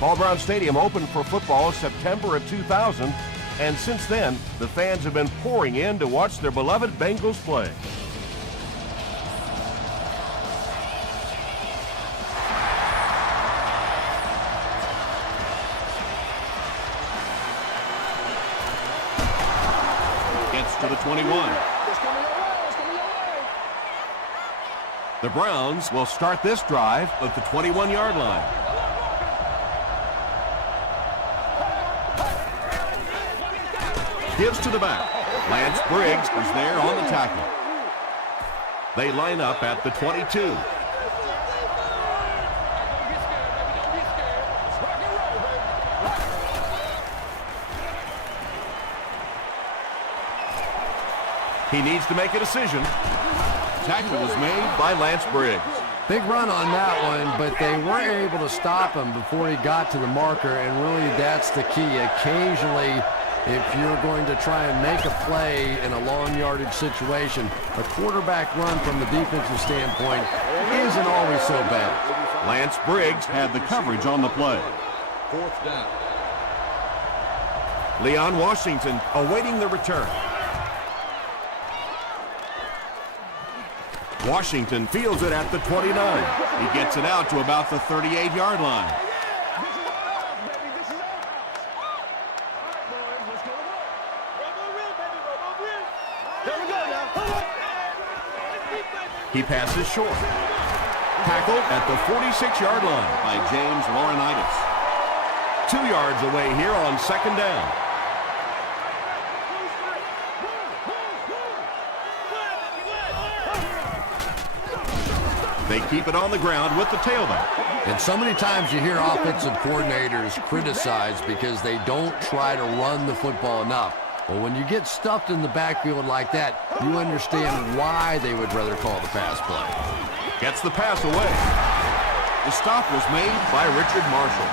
Paul Brown Stadium opened for football September of 2000, and since then, the fans have been pouring in to watch their beloved Bengals play. Gets to the 21. The Browns will start this drive at the 21-yard line. Gives to the back. Lance Briggs is there on the tackle. They line up at the 22. He needs to make a decision. Tackle was made by Lance Briggs. Big run on that one, but they weren't able to stop him before he got to the marker, and really that's the key. Occasionally, if you're going to try and make a play in a long yardage situation, a quarterback run from the defensive standpoint isn't always so bad. Lance Briggs had the coverage on the play. Fourth down. Leon Washington awaiting the return. Washington fields it at the 29. He gets it out to about the 38-yard line. He passes short. Tackled at the 46-yard line by James Laurinaitis. 2 yards away here on second down. They keep it on the ground with the tailback. And so many times you hear offensive coordinators criticized because they don't try to run the football enough. Well, when you get stuffed in the backfield like that, you understand why they would rather call the pass play. Gets the pass away. The stop was made by Richard Marshall.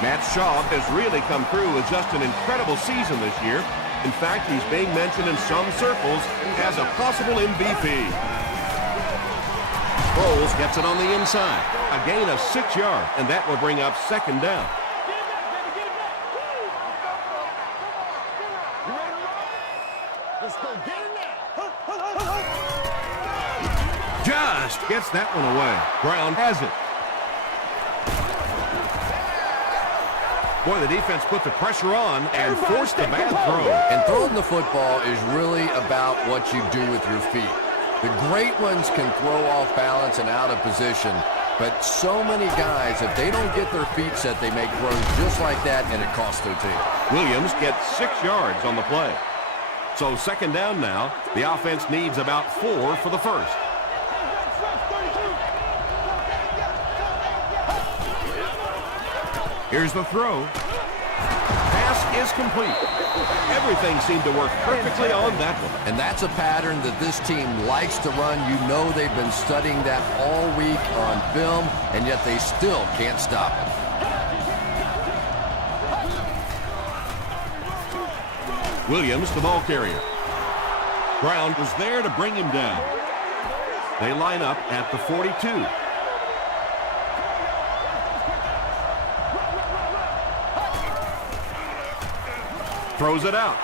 Matt Schaub has really come through with just an incredible season this year. In fact, he's being mentioned in some circles as a possible MVP. Sproles gets it on the inside. A gain of 6 yards, and that will bring up second down. Just gets that one away. Brown has it. Boy, the defense put the pressure on and forced the bad throw. And throwing the football is really about what you do with your feet. The great ones can throw off balance and out of position, but so many guys, if they don't get their feet set, they make throws just like that, and it costs their team. Williams gets 6 yards on the play. So second down now. The offense needs about 4 for the first. Here's the throw. Pass is complete. Everything seemed to work perfectly on that one. And that's a pattern that this team likes to run. You know they've been studying that all week on film, and yet they still can't stop it. Williams, the ball carrier. Brown was there to bring him down. They line up at the 42. Throws it out.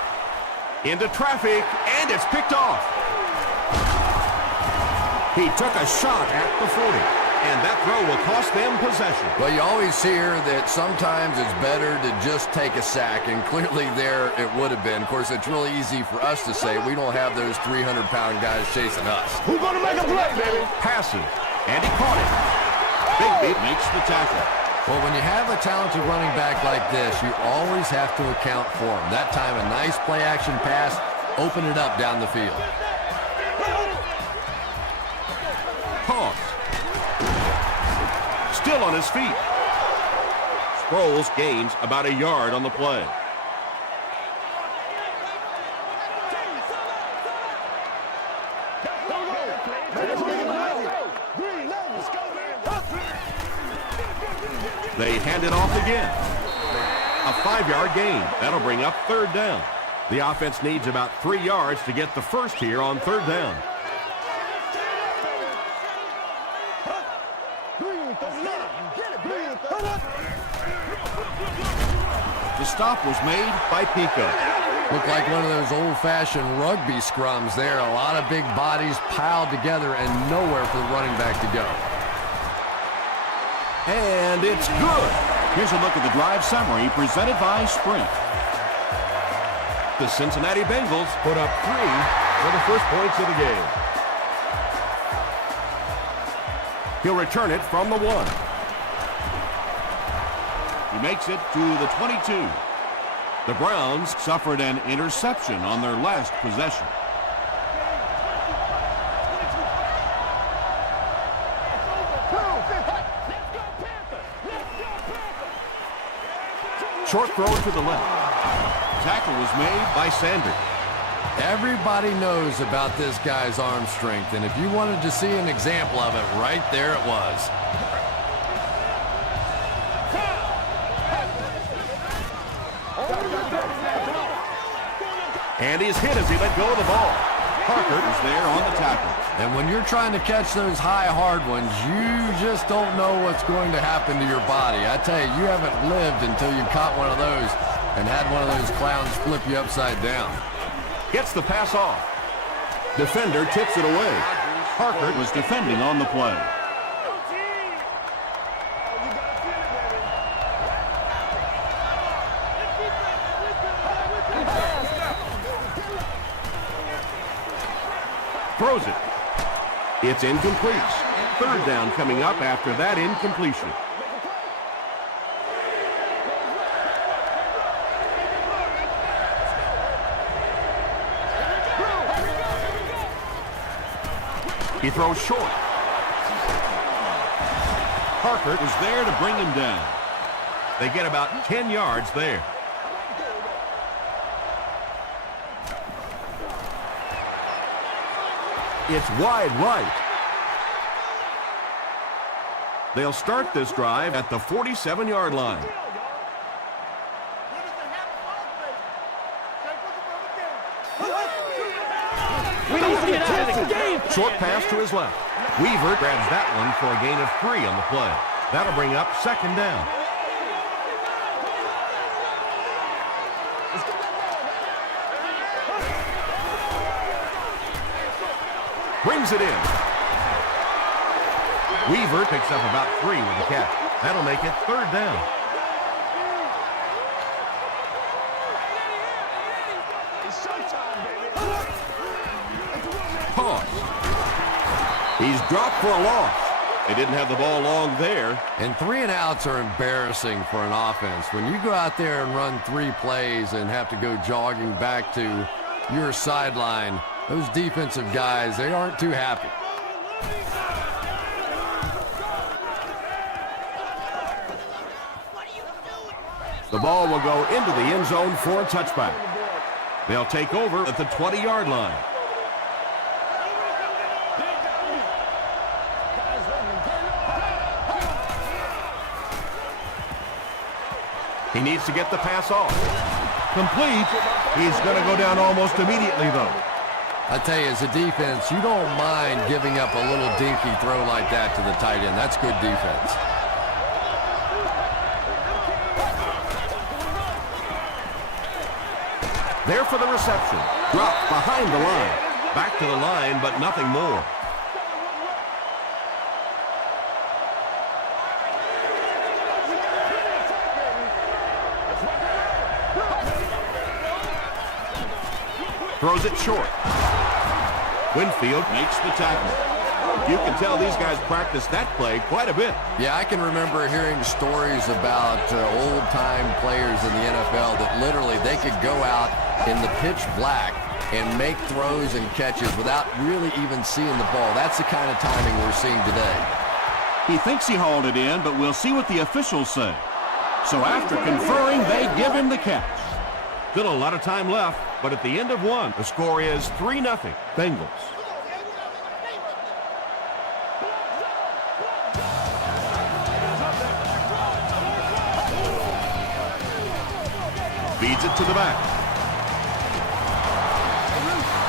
Into traffic, and it's picked off. He took a shot at the 40, and that throw will cost them possession. Well, you always hear that sometimes it's better to just take a sack, and clearly there it would have been. Of course, it's really easy for us to say we don't have those 300-pound guys chasing us. Who's going to make a play, baby? Passes, and he caught it. Big makes the tackle. Well, when you have a talented running back like this, you always have to account for him. That time, a nice play-action pass, open it up down the field. Toss. Still on his feet. Sproles gains about a yard on the play. They hand it off again. A 5-yard gain. That'll bring up third down. The offense needs about 3 yards to get the first here on third down. The stop was made by Pico. Looked like one of those old-fashioned rugby scrums there. A lot of big bodies piled together and nowhere for the running back to go. And it's good. Here's a look at the drive summary presented by Sprint. The Cincinnati Bengals put up 3 for the first points of the game. He'll return it from the 1. He makes it to the 22. The Browns suffered an interception on their last possession. Short throw to the left. Tackle was made by Sanders. Everybody knows about this guy's arm strength, and if you wanted to see an example of it, right there it was. And he's hit as he let go of the ball. Parker is there on the tackle. And when you're trying to catch those high, hard ones, you just don't know what's going to happen to your body. I tell you, you haven't lived until you caught one of those and had one of those clowns flip you upside down. Gets the pass off. Defender tips it away. Parker was defending on the play. Throws it. It's incomplete. Third down coming up after that incompletion. He throws short. Parker is there to bring him down. They get about 10 yards there. It's wide right. They'll start this drive at the 47-yard line. Short pass to his left. Weaver grabs that one for a gain of 3 on the play. That'll bring up second down. Brings it in. Weaver picks up about 3 with the catch. That'll make it third down. Toss. He's dropped for a loss. They didn't have the ball long there. And 3 and outs are embarrassing for an offense. When you go out there and run 3 plays and have to go jogging back to your sideline, those defensive guys, they aren't too happy. The ball will go into the end zone for a touchback. They'll take over at the 20-yard line. He needs to get the pass off. Complete. He's going to go down almost immediately, though. I tell you, as a defense, you don't mind giving up a little dinky throw like that to the tight end. That's good defense. There for the reception. Dropped behind the line. Back to the line, but nothing more. Throws it short. Winfield makes the tackle. You can tell these guys practice that play quite a bit. Yeah, I can remember hearing stories about old-time players in the NFL that literally they could go out in the pitch black and make throws and catches without really even seeing the ball. That's the kind of timing we're seeing today. He thinks he hauled it in, but we'll see what the officials say. So after conferring, they give him the catch. Still a lot of time left, but at the end of one, the score is 3-0 Bengals. Feeds it to the back.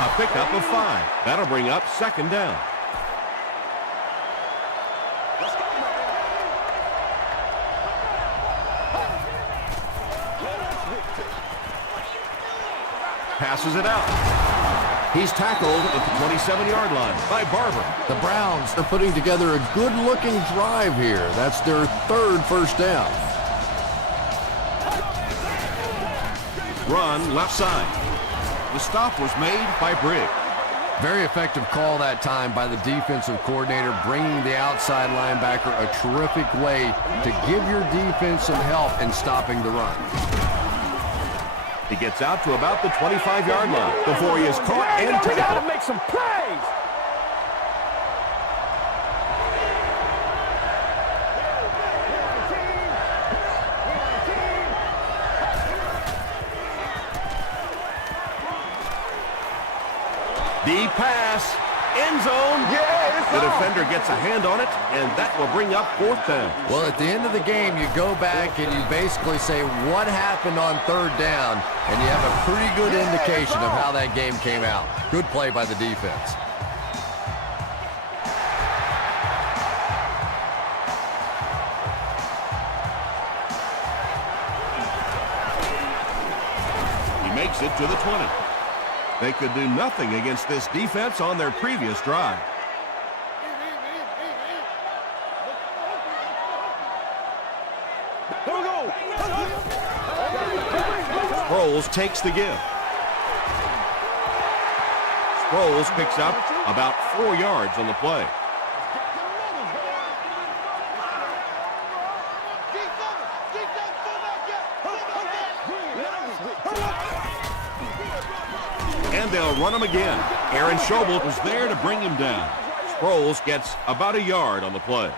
A pickup of 5. That'll bring up second down. passes it out. He's tackled at the 27-yard line by Barber. The Browns are putting together a good-looking drive here. That's their third first down. Run left side. The stop was made by Briggs. Very effective call that time by the defensive coordinator, bringing the outside linebacker a terrific way to give your defense some help in stopping the run. He gets out to about the 25-yard line before he is caught and tackled. We got to make some plays. Deep pass, end zone. The defender gets a hand on it, and that will bring up fourth down. Well, at the end of the game, you go back and you basically say what happened on third down, and you have a pretty good indication of how that game came out. Good play by the defense. He makes it to the 20. They could do nothing against this defense on their previous drive. Sproles takes the give. Sproles picks up about 4 yards on the play. And they'll run him again. Aaron Schobel was there to bring him down. Sproles gets about a yard on the play.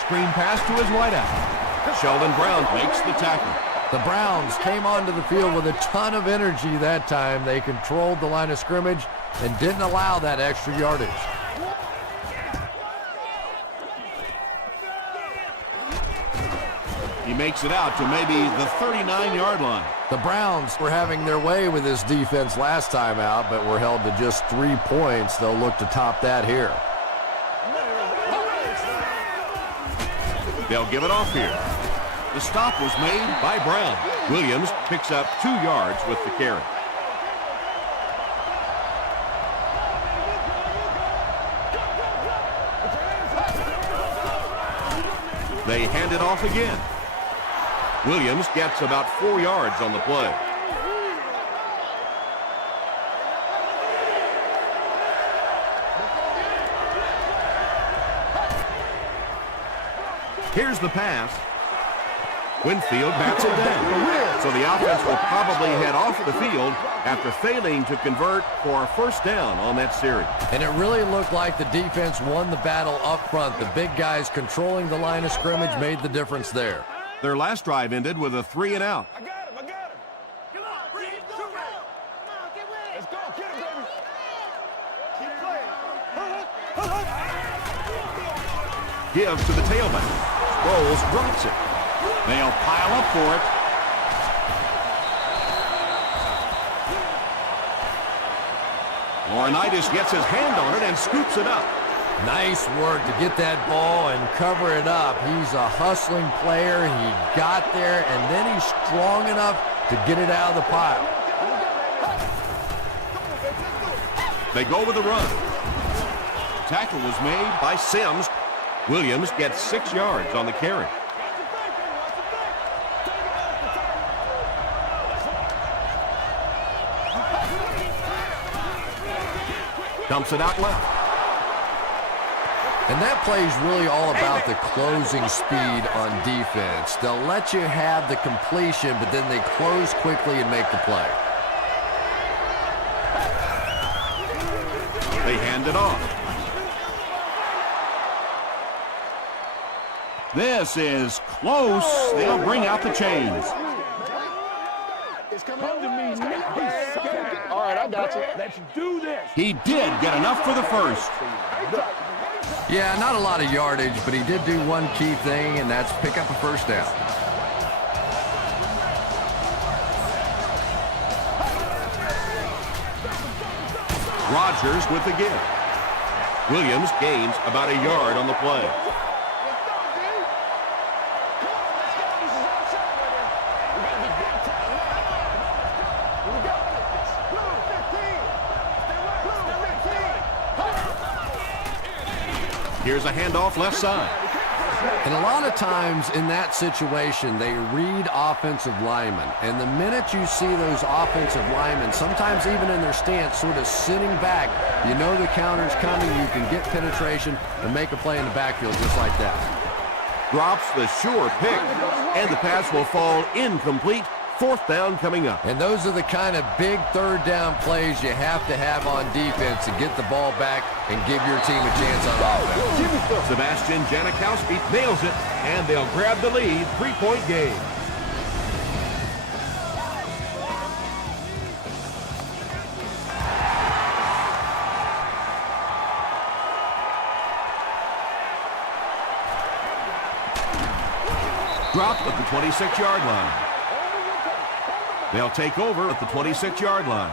Screen pass to his wideout. Sheldon Brown makes the tackle. The Browns came onto the field with a ton of energy that time. They controlled the line of scrimmage and didn't allow that extra yardage. He makes it out to maybe the 39-yard line. The Browns were having their way with this defense last time out, but were held to just 3 points. They'll look to top that here. They'll give it off here. The stop was made by Brown. Williams picks up 2 yards with the carry. They hand it off again. Williams gets about 4 yards on the play. Here's the pass. Winfield bats it down. So the offense will probably head off the field after failing to convert for a first down on that series. And it really looked like the defense won the battle up front. The big guys controlling the line of scrimmage made the difference there. Their last drive ended with a 3-and-out. I got him. Come on, Breeze. Come on, get with it. Let's go. Get him, baby. Keep playing. Gives to the tailback. Sproles drops it. They'll pile up for it. Laurinaitis gets his hand on it and scoops it up. Nice work to get that ball and cover it up. He's a hustling player. He got there, and then he's strong enough to get it out of the pile. They go with the run. The tackle was made by Sims. Williams gets 6 yards on the carry. Dumps it out left. And that play is really all about the closing speed on defense. They'll let you have the completion, but then they close quickly and make the play. They hand it off. This is close. They'll bring out the chains. Come to me now. All right, I got you. Let's do this. He did get enough for the first. Yeah, not a lot of yardage, but he did do one key thing, and that's pick up a first down. Rodgers with the give. Williams gains about a yard on the play. Here's a handoff left side. And a lot of times in that situation, they read offensive linemen. And the minute you see those offensive linemen, sometimes even in their stance, sort of sitting back, you know the counter's coming, you can get penetration and make a play in the backfield just like that. Drops the sure pick, and the pass will fall incomplete. Fourth down coming up. And those are the kind of big third down plays you have to have on defense to get the ball back and give your team a chance on offense. Sebastian Janikowski nails it, and they'll grab the lead. 3-point game. Dropped at the 26-yard line. They'll take over at the 26-yard line.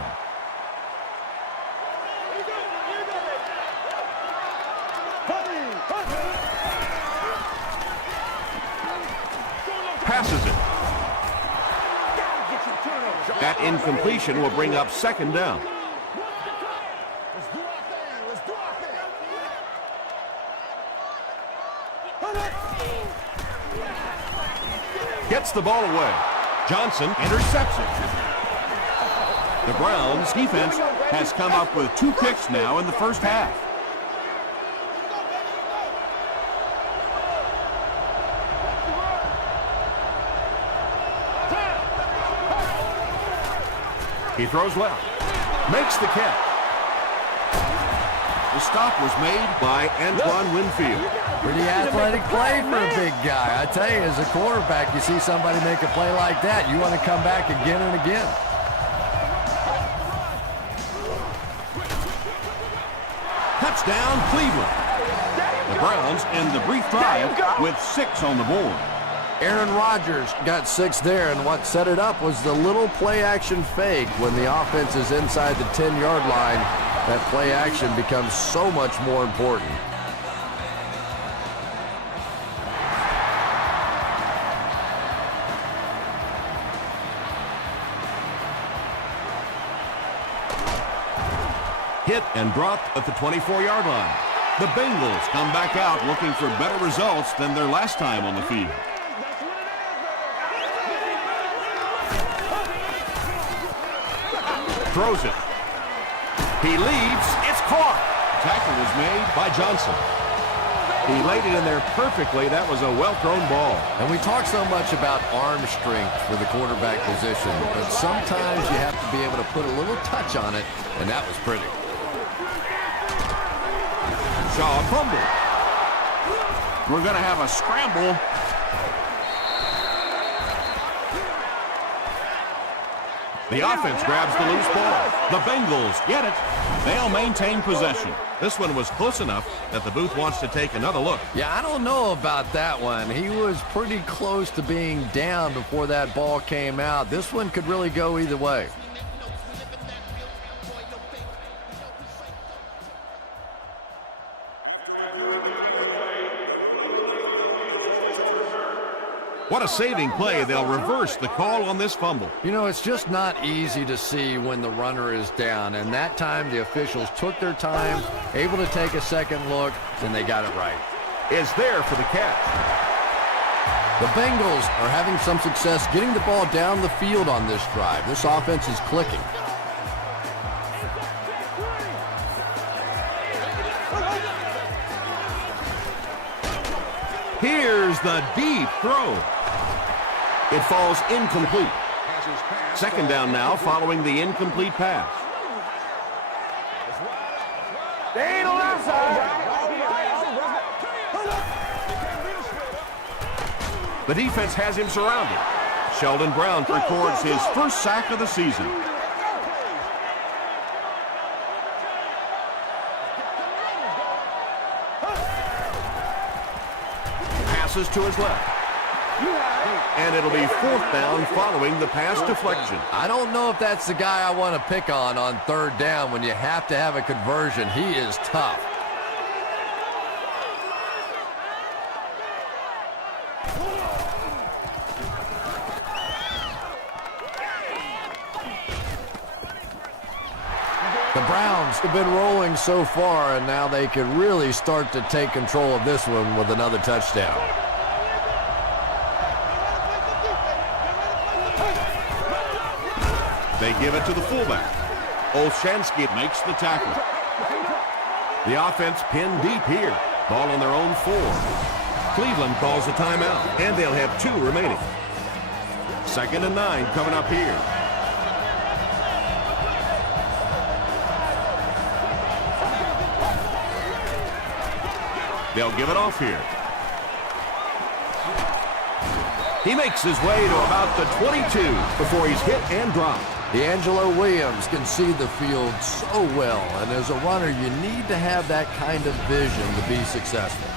Passes it. That incompletion will bring up second down. Gets the ball away. Johnson intercepts it. The Browns' defense has come up with 2 picks now in the first half. He throws left. Makes the catch. The stop was made by Antoine Winfield. Pretty athletic play for a big guy. I tell you, as a quarterback, you see somebody make a play like that, you want to come back again and again. Touchdown, Cleveland. The Browns end the brief drive with 6 on the board. Aaron Rodgers got 6 there, and what set it up was the little play-action fake. When the offense is inside the 10-yard line, that play action becomes so much more important. Hit and dropped at the 24-yard line. The Bengals come back out looking for better results than their last time on the field. Throws it. He leaps. It's caught. Tackle was made by Johnson. He laid it in there perfectly. That was a well-thrown ball. And we talk so much about arm strength for the quarterback position, but sometimes you have to be able to put a little touch on it, and that was pretty. Shaw fumbled. We're going to have a scramble. The offense grabs the loose ball. The Bengals get it. They'll maintain possession. This one was close enough that the booth wants to take another look. Yeah, I don't know about that one. He was pretty close to being down before that ball came out. This one could really go either way. What a saving play. They'll reverse the call on this fumble. You know, it's just not easy to see when the runner is down, and that time the officials took their time, able to take a second look, and they got it right. Is there for the catch. The Bengals are having some success getting the ball down the field on this drive. This offense is clicking. Here's the deep throw. It falls incomplete. Second down now following the incomplete pass. They ain't on our side. The defense has him surrounded. Sheldon Brown records his first sack of the season. Passes to his left. And it'll be fourth down following the pass deflection. I don't know if that's the guy I want to pick on third down when you have to have a conversion. He is tough. The Browns have been rolling so far, and now they can really start to take control of this one with another touchdown. They give it to the fullback. Olshansky makes the tackle. The offense pinned deep here. Ball on their own 4. Cleveland calls a timeout, and they'll have 2 remaining. 2nd and 9 coming up here. They'll give it off here. He makes his way to about the 22 before he's hit and dropped. D'Angelo Williams can see the field so well, and as a runner, you need to have that kind of vision to be successful.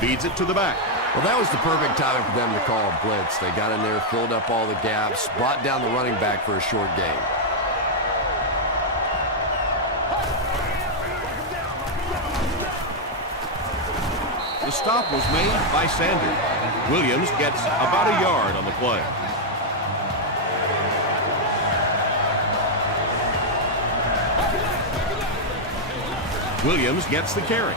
Feeds it to the back. Well, that was the perfect time for them to call a blitz. They got in there, filled up all the gaps, brought down the running back for a short gain. The stop was made by Sanders. Williams gets about a yard on the play. Williams gets the carry.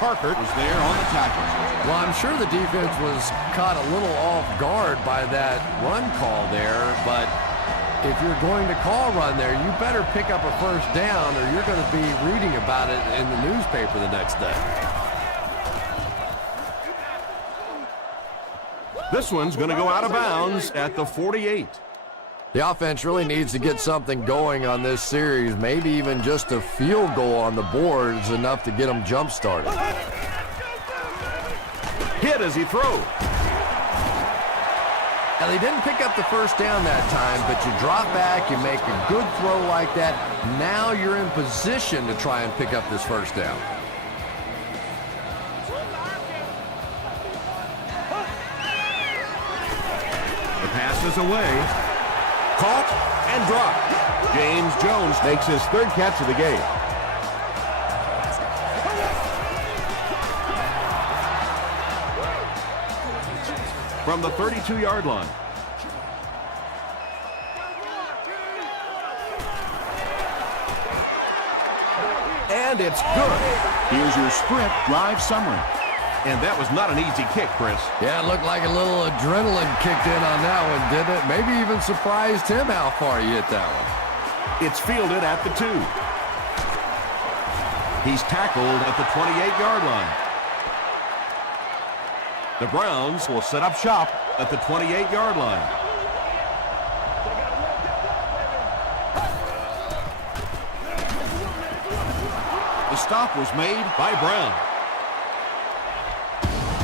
Parker was there on the tackle. Well, I'm sure the defense was caught a little off guard by that run call there, but if you're going to call run there, you better pick up a first down or you're going to be reading about it in the newspaper the next day. This one's going to go out of bounds at the 48. The offense really needs to get something going on this series. Maybe even just a field goal on the board is enough to get them jump-started. Hit as he throws. Now, they didn't pick up the first down that time, but you drop back, you make a good throw like that. Now you're in position to try and pick up this first down. The pass is away. Caught and dropped. James Jones makes his 3rd catch of the game. From the 32-yard line. And it's good. Here's your sprint drive summary. And that was not an easy kick, Chris. Yeah, it looked like a little adrenaline kicked in on that one, didn't it? Maybe even surprised him how far he hit that one. It's fielded at the 2. He's tackled at the 28-yard line. The Browns will set up shop at the 28-yard line. The stop was made by Brown.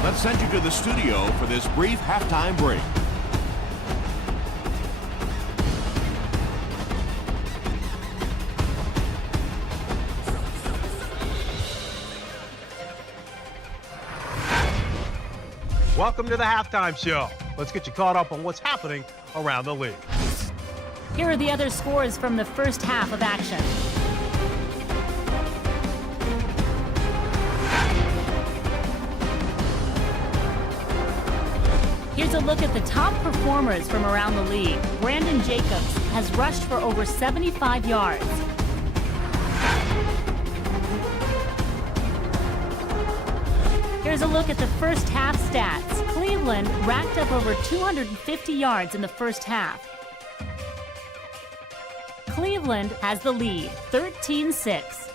Let's send you to the studio for this brief halftime break. Welcome to the halftime show. Let's get you caught up on what's happening around the league. Here are the other scores from the first half of action. Here's a look at the top performers from around the league. Brandon Jacobs has rushed for over 75 yards. Here's a look at the first half stats. Cleveland racked up over 250 yards in the first half. Cleveland has the lead, 13-6.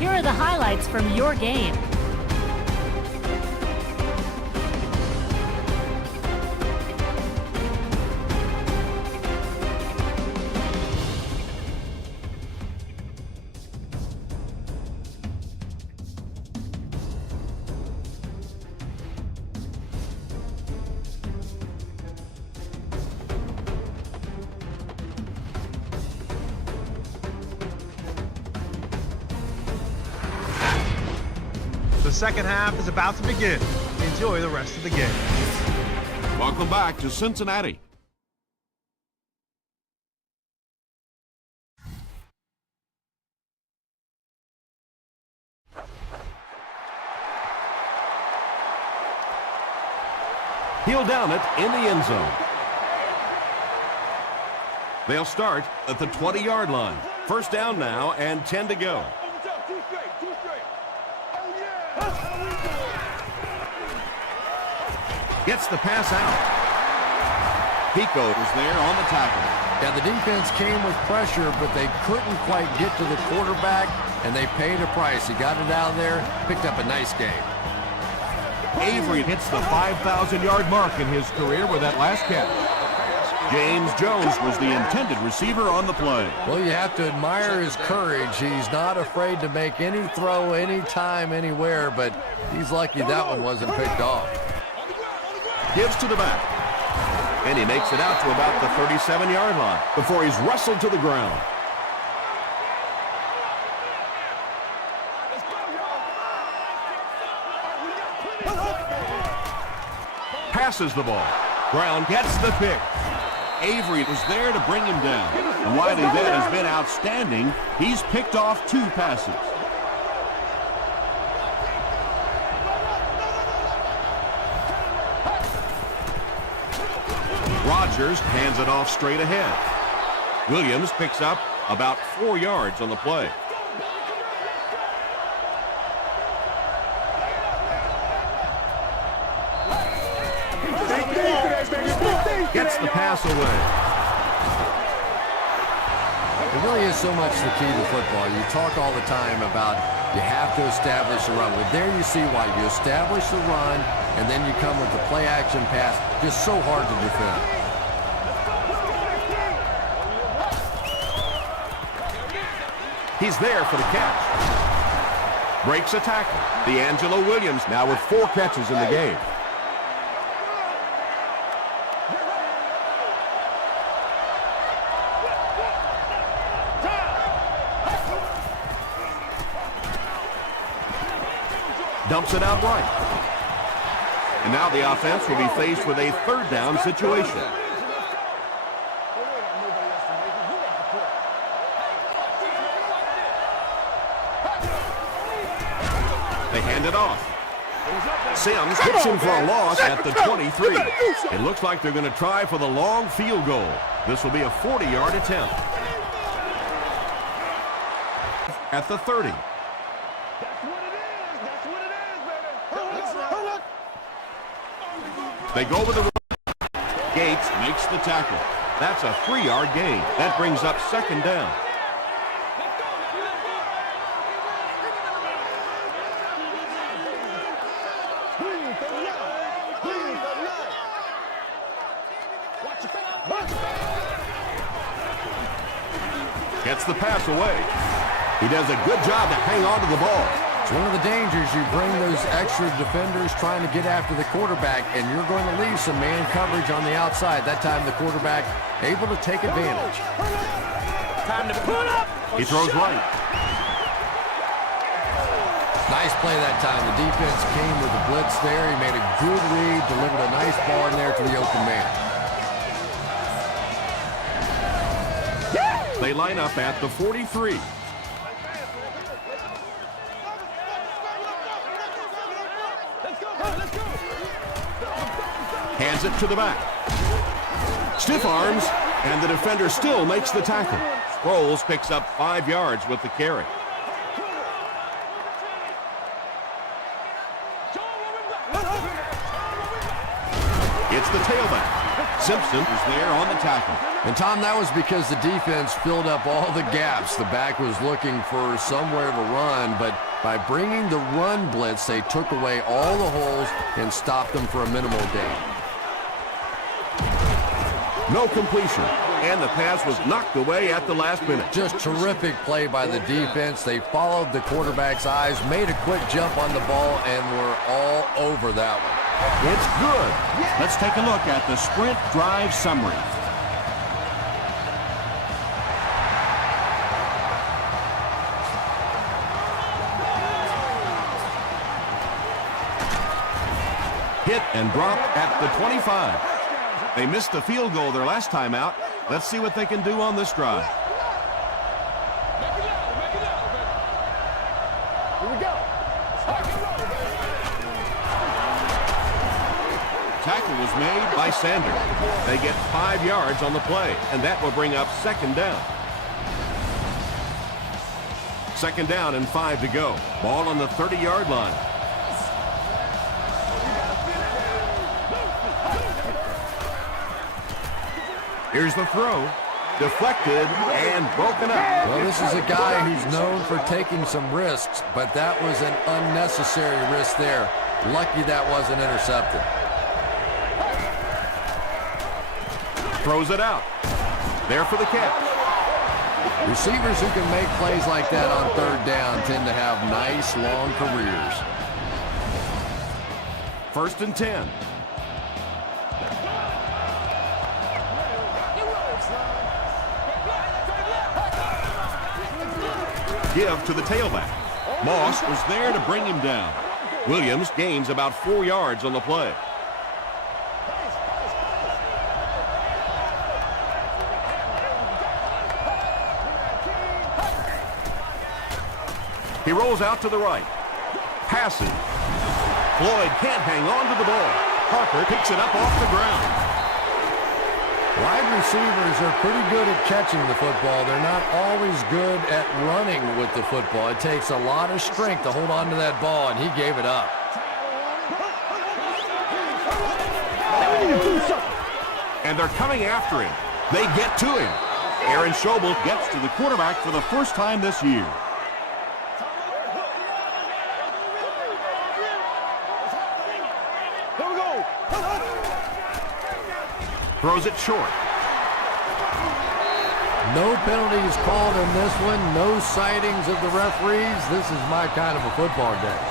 Here are the highlights from your game. The second half is about to begin. Enjoy the rest of the game. Welcome back to Cincinnati. He'll down it in the end zone. They'll start at the 20-yard line. First down now and 10 to go. Gets the pass out. Pico is there on the tackle. Yeah, the defense came with pressure, but they couldn't quite get to the quarterback, and they paid a price. He got it out of there, picked up a nice game. Avery hits the 5,000-yard mark in his career with that last catch. James Jones was the intended receiver on the play. Well, you have to admire his courage. He's not afraid to make any throw, anytime, anywhere, but he's lucky that one wasn't picked off. Gives to the back. And he makes it out to about the 37-yard line before he's wrestled to the ground. Passes the ball. Brown gets the pick. Avery was there to bring him down. And Wiley then has been outstanding. He's picked off 2 passes. Rodgers hands it off straight ahead. Williams picks up about 4 yards on the play. Gets the pass away. It really is so much the key to football. You talk all the time about you have to establish the run. Well, there you see why. You establish the run, and then you come with the play-action pass. Just so hard to defend. He's there for the catch. Breaks a tackle. D'Angelo Williams now with 4 catches in the game. Dumps it out right. And now the offense will be faced with a 3rd down situation. They hand it off. Sims hits him for a loss at the 23. It looks like they're going to try for the long field goal. This will be a 40-yard attempt. At the 30. They go with the run. Gates makes the tackle. That's a 3-yard gain. That brings up 2nd down. Gets the pass away. He does a good job to hang on to the ball. It's one of the dangers. You bring those extra defenders trying to get after the quarterback, and you're going to leave some man coverage on the outside. That time the quarterback able to take advantage. Time to put up. He throws right. Nice play that time. The defense came with the blitz there. He made a good read, delivered a nice ball in there to the open man. They line up at the 43. Hands it to the back. Stiff arms, and the defender still makes the tackle. Sproles picks up 5 yards with the carry. It's the tailback. Simpson is there on the tackle. And, Tom, that was because the defense filled up all the gaps. The back was looking for somewhere to run, but by bringing the run blitz, they took away all the holes and stopped them for a minimal gain. No completion, and the pass was knocked away at the last minute. Just terrific play by the defense. They followed the quarterback's eyes, made a quick jump on the ball, and were all over that one. It's good. Let's take a look at the sprint drive summary. Hit and drop at the 25. They missed the field goal their last time out. Let's see what they can do on this drive. tackle was made by Sanders. They get 5 yards on the play, and that will bring up second down. Second down and 5 to go. Ball on the 30-yard line. Here's the throw. Deflected and broken up. Well, this is a guy who's known for taking some risks, but that was an unnecessary risk there. Lucky that wasn't intercepted. Throws it out. There for the catch. Receivers who can make plays like that on third down tend to have nice, long careers. First and 10. Give to the tailback. Moss was there to bring him down. Williams gains about 4 yards on the play. He rolls out to the right. Passes. Floyd can't hang on to the ball. Parker picks it up off the ground. Wide receivers are pretty good at catching the football. They're not always good at running with the football. It takes a lot of strength to hold on to that ball, and he gave it up. And they're coming after him. They get to him. Aaron Schobel gets to the quarterback for the first time this year. Throws it short. No penalties called in this one. No sightings of the referees. This is my kind of a football game.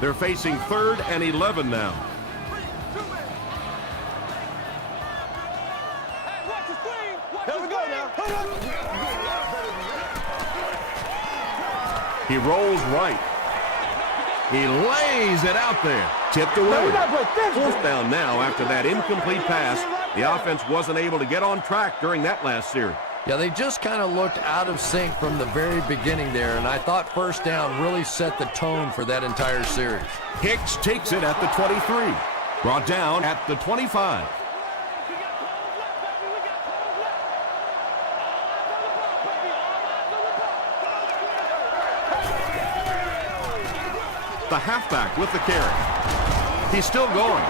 They're facing 3rd and 11 now. Here we go now. He rolls right. He lays it out there. Tipped away. 4th down now after that incomplete pass. The offense wasn't able to get on track during that last series. Yeah, they just kind of looked out of sync from the very beginning there, and I thought first down really set the tone for that entire series. Hicks takes it at the 23. Brought down at the 25. The halfback with the carry. He's still going.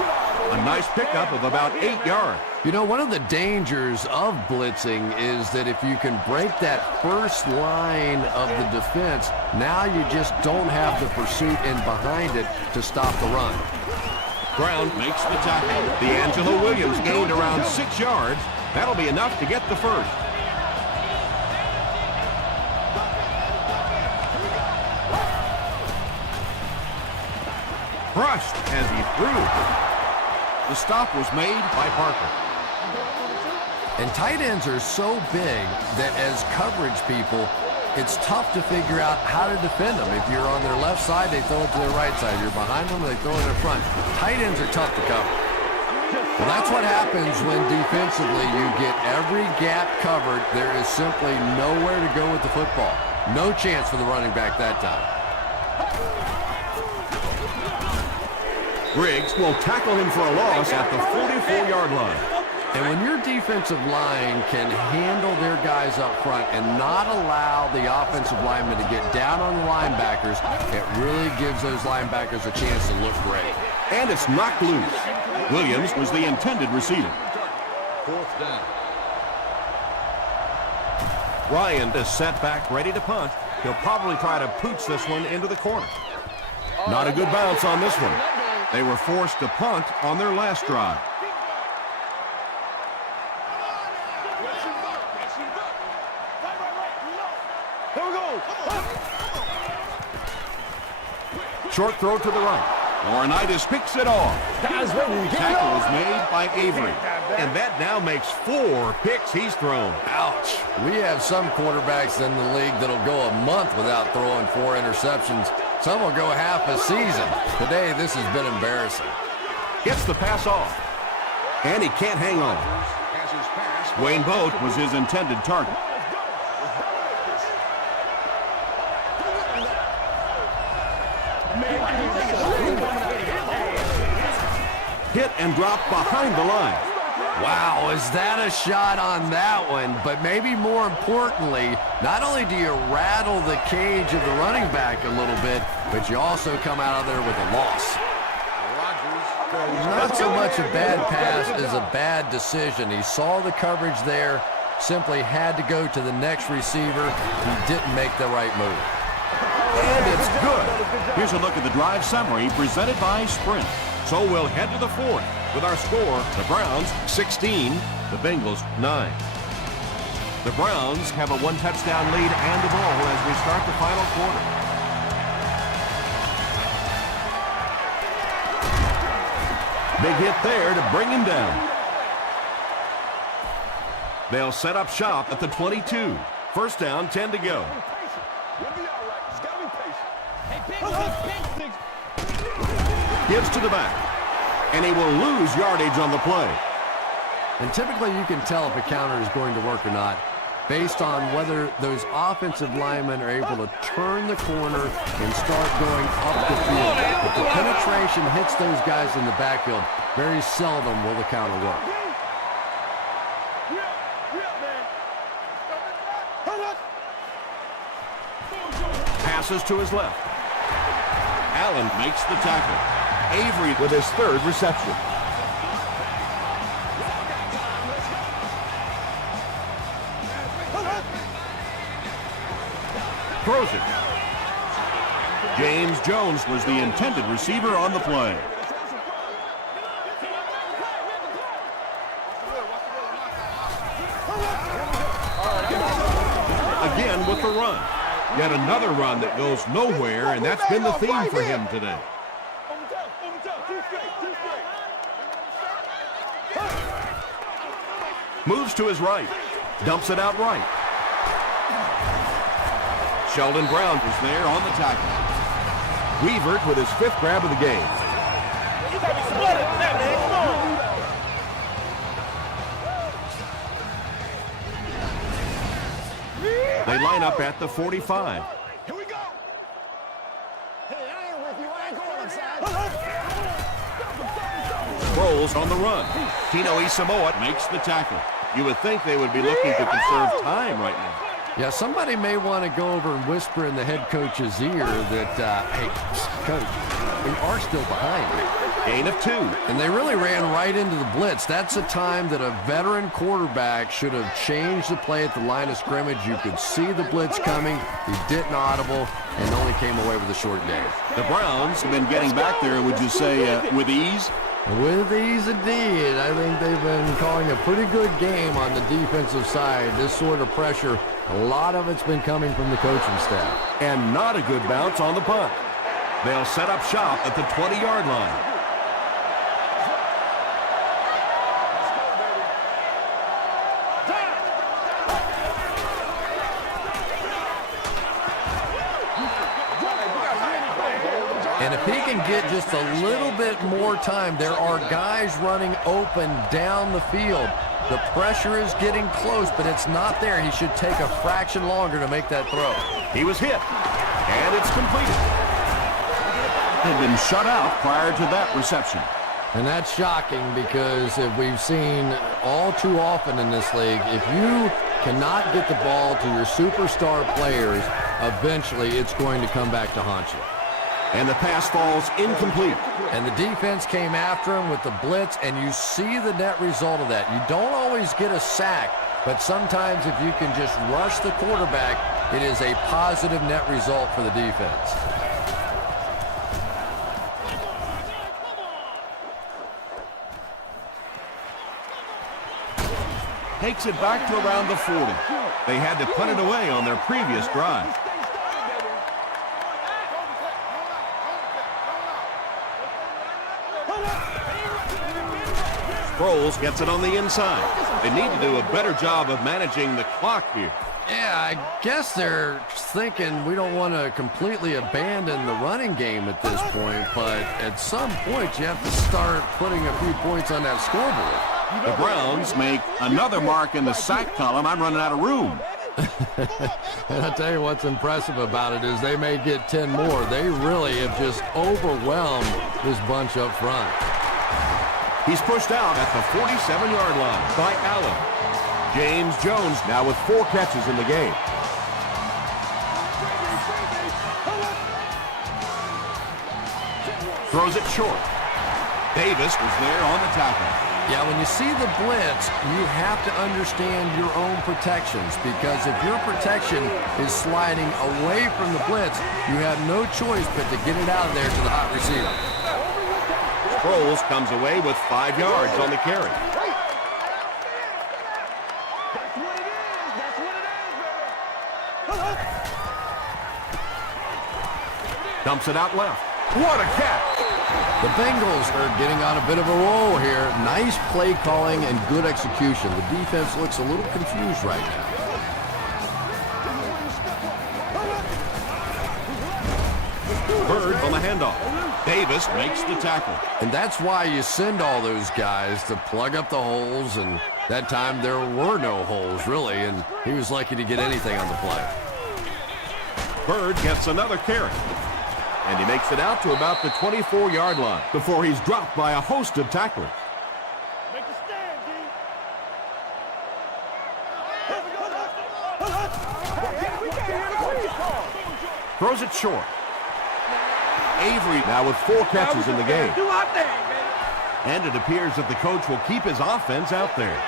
A nice pickup of about 8 yards. You know, one of the dangers of blitzing is that if you can break that first line of the defense, now you just don't have the pursuit in behind it to stop the run. Brown makes the tackle. D'Angelo Williams gained around 6 yards. That'll be enough to get the first. Crushed as he threw. The stop was made by Parker. And tight ends are so big that as coverage people, it's tough to figure out how to defend them. If you're on their left side, they throw it to their right side. You're behind them, they throw it in front. Tight ends are tough to cover. Well, that's what happens when defensively you get every gap covered. There is simply nowhere to go with the football. No chance for the running back that time. Briggs will tackle him for a loss at the 44-yard line. And when your defensive line can handle their guys up front and not allow the offensive linemen to get down on the linebackers, it really gives those linebackers a chance to look great. And it's knocked loose. Williams was the intended receiver. 4th down. Ryan is set back, ready to punt. He'll probably try to pooch this one into the corner. Not a good bounce on this one. They were forced to punt on their last drive. Here we go. Short throw to the right. Laurinaitis picks it off. Tackle was made by Avery. And that now makes 4 picks he's thrown. Ouch. We have some quarterbacks in the league that'll go a month without throwing 4 interceptions. Some will go half a season. Today, this has been embarrassing. Gets the pass off. And he can't hang on. Wayne Boat was his intended target. hit and dropped behind the line. Wow, is that a shot on that one? But maybe more importantly, not only do you rattle the cage of the running back a little bit, but you also come out of there with a loss. Not so much a bad pass as a bad decision. He saw the coverage there, simply had to go to the next receiver. He didn't make the right move. And it's good. Here's a look at the drive summary presented by Sprint. So we'll head to the fourth with our score, the Browns 16, the Bengals 9. The Browns have a one-touchdown lead and the ball as we start the final quarter. Big hit there to bring him down. They'll set up shop at the 22. First down, 10 to go. Gives to the back. And he will lose yardage on the play. And typically you can tell if a counter is going to work or not based on whether those offensive linemen are able to turn the corner and start going up the field. If the penetration hits those guys in the backfield, very seldom will the counter work. Passes to his left. Allen makes the tackle. Avery with his third reception. Throws it. James Jones was the intended receiver on the play. Again with the run. Yet another run that goes nowhere, and that's been the theme for him today. Moves to his right. Dumps it out right. Sheldon Brown is there on the tackle. Weavert with his fifth grab of the game. They line up at the 45. Here we go. Hey, I ain't with you. I ain't going inside. Sproles on the run. Tino Isamoa Makes the tackle. You would think they would be looking to conserve time right now. Yeah, somebody may want to go over and whisper in the head coach's ear that, hey, coach, we are still behind. Gain of 2. And they really ran right into the blitz. That's a time that a veteran quarterback should have changed the play at the line of scrimmage. You could see the blitz coming. He didn't audible and only came away with a short game. The Browns have been getting back there, would you say, with ease? With ease indeed. I think they've been calling a pretty good game on the defensive side. This sort of pressure, a lot of it's been coming from the coaching staff. And not a good bounce on the punt. They'll set up shop at the 20-yard line. And if he can get just a little bit more time, there are guys running open down the field. The pressure is getting close, but it's not there. He should take a fraction longer to make that throw. He was hit, and it's completed. They've been shut out prior to that reception. And that's shocking because if we've seen all too often in this league, if you cannot get the ball to your superstar players, eventually it's going to come back to haunt you. And the pass falls incomplete. And the defense came after him with the blitz, and you see the net result of that. You don't always get a sack, but sometimes if you can just rush the quarterback, it is a positive net result for the defense. Takes it back to around the 40. They had to punt it away on their previous drive. Sproles gets it on the inside. They need to do a better job of managing the clock here. Yeah, I guess they're thinking we don't want to completely abandon the running game at this point, but at some point you have to start putting a few points on that scoreboard. The Browns make another mark in the sack column. I'm running out of room. And I'll tell you what's impressive about it is they may get 10 more. They really have just overwhelmed this bunch up front. He's pushed out at the 47-yard line by Allen. James Jones now with 4 catches in the game. Throws it short. Davis was there on the tackle. Yeah, when you see the blitz, you have to understand your own protections, because if your protection is sliding away from the blitz, you have no choice but to get it out of there to the hot receiver. Sproles comes away with 5 yards on the carry. Dumps it out left. What a catch! The Bengals are getting on a bit of a roll here. Nice play calling and good execution. The defense looks a little confused right now. Bird on the handoff. Davis makes the tackle. And that's why you send all those guys to plug up the holes, and that time there were no holes, really, and he was lucky to get anything on the play. Bird gets another carry. And he makes it out to about the 24-yard line before he's dropped by a host of tacklers. Make a stand, D. Throws it short. Avery now with 4 catches in the game. Do our thing, man. And it appears that the coach will keep his offense out there.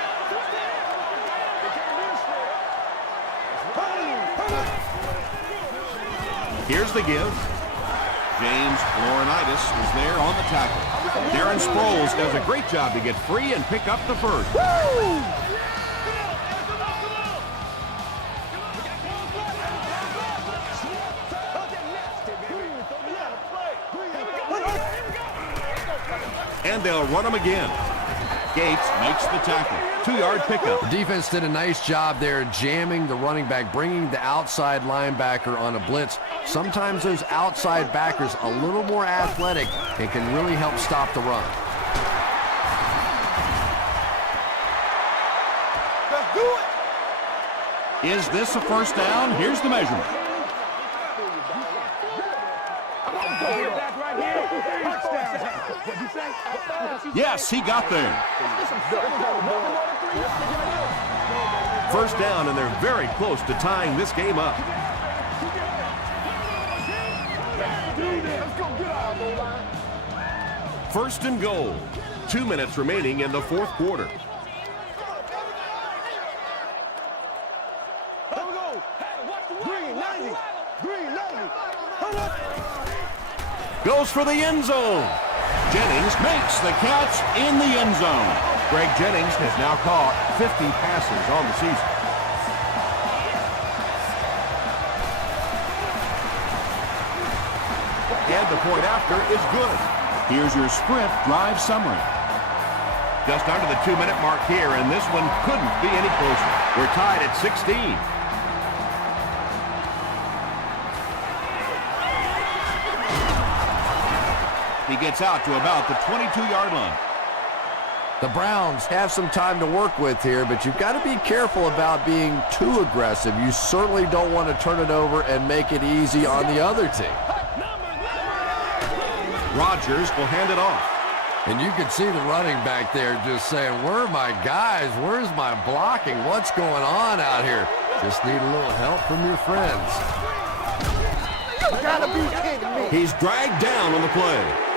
Here's the give. James Laurinaitis is there on the tackle. Darren Sproles does a great job to get free and pick up the first. And they'll run him again. Gates makes the tackle. 2-yard pickup. The defense did a nice job there jamming the running back, bringing the outside linebacker on a blitz. Sometimes those outside backers a little more athletic and can really help stop the run. Let's do it. Is this a first down? Here's the measurement. Back right here. Touchdown. What'd you say? Yes, he got there. First down, and they're very close to tying this game up. First and goal. 2 minutes remaining in the 4th quarter. Goes for the end zone. Jennings Makes the catch in the end zone. Greg Jennings has now caught 50 passes on the season. And the point after is good. Here's your sprint drive summary. Just under the 2-minute mark here, and this one couldn't be any closer. We're tied at 16. He gets out to about the 22-yard line. The Browns have some time to work with here, but you've got to be careful about being too aggressive. You certainly don't want to turn it over and make it easy on the other team. Rodgers will hand it off. And you can see the running back there just saying, where are my guys? Where's my blocking? What's going on out here? Just need a little help from your friends. You gotta be kidding me. He's dragged down on the play.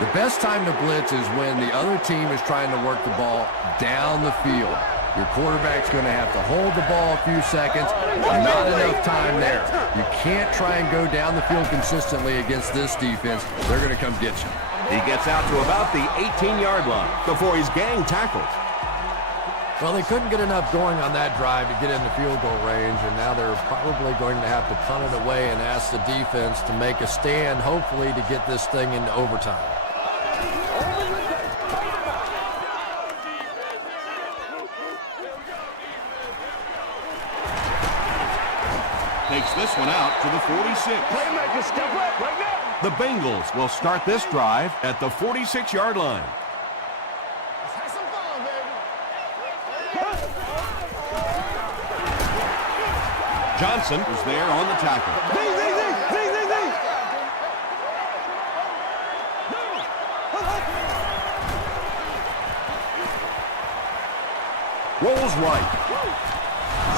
The best time to blitz is when the other team is trying to work the ball down the field. Your quarterback's going to have to hold the ball a few seconds. Not enough time there. You can't try and go down the field consistently against this defense. They're going to come get you. He gets out to about the 18-yard line before he's gang tackled. Well, they couldn't get enough going on that drive to get in the field goal range, and now they're probably going to have to punt it away and ask the defense to make a stand, hopefully to get this thing into overtime. Takes this one out to the 46. Playmaker, step up right now. The Bengals will start this drive at the 46-yard line. Let's have some fun, baby. Johnson is there on the tackle. Rolls right.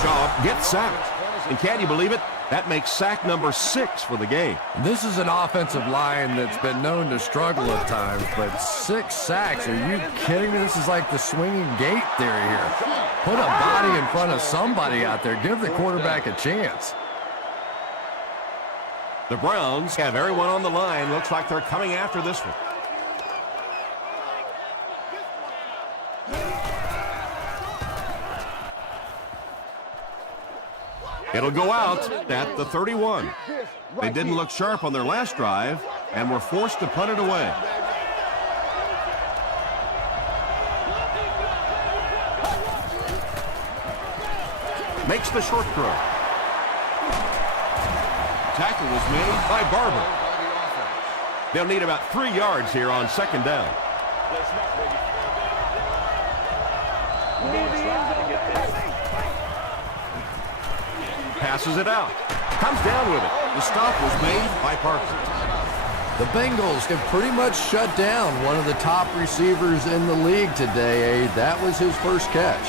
Shaw gets sacked. And can you believe it? That makes sack number 6 for the game. This is an offensive line that's been known to struggle at times, but 6 sacks, are you kidding me? This is like the swinging gate theory here. Put a body in front of somebody out there. Give the quarterback a chance. The Browns have everyone on the line. Looks like they're coming after this one. It'll go out at the 31. They didn't look sharp on their last drive and were forced to punt it away. Makes the short throw. Tackle was made by Barber. They'll need about 3 yards here on second down. Passes it out. Comes down with it. The stop was made by Parker. The Bengals have pretty much shut down one of the top receivers in the league today. That was his first catch.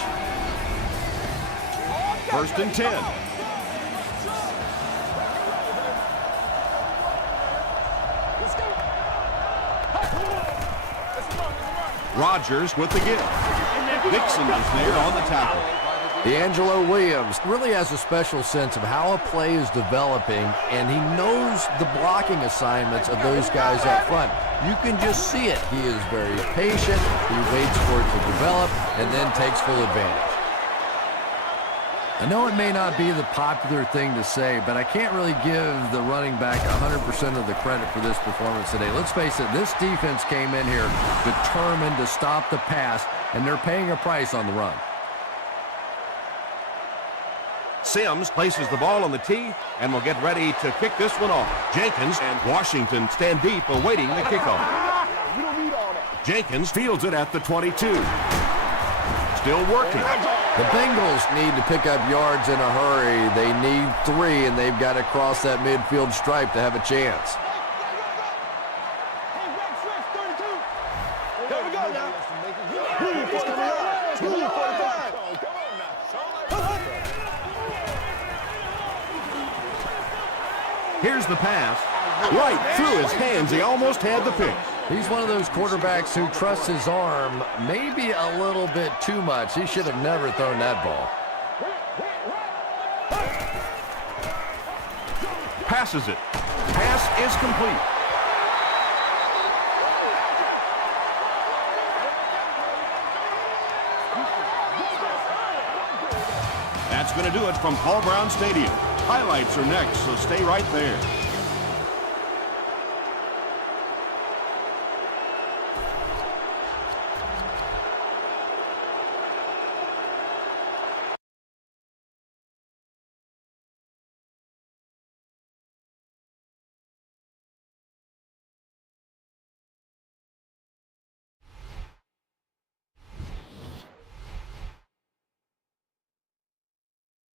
1st and 10. Rodgers with the give. Dixon is there on the tackle. D'Angelo Williams really has a special sense of how a play is developing, and he knows the blocking assignments of those guys up front. You can just see it. He is very patient. He waits for it to develop and then takes full advantage. I know it may not be the popular thing to say, but I can't really give the running back 100% of the credit for this performance today. Let's face it, this defense came in here determined to stop the pass, and they're paying a price on the run. Sims places the ball on the tee and will get ready to kick this one off. Jenkins and Washington stand deep awaiting the kickoff. Jenkins fields it at the 22. Still working. The Bengals need to pick up yards in a hurry. They need 3, and they've got to cross that midfield stripe to have a chance. Here's the pass. Right through his hands. He almost had the pick. He's one of those quarterbacks who trusts his arm maybe a little bit too much. He should have never thrown that ball. Passes it. Pass is complete. That's going to do it from Paul Brown Stadium. Highlights are next, so stay right there.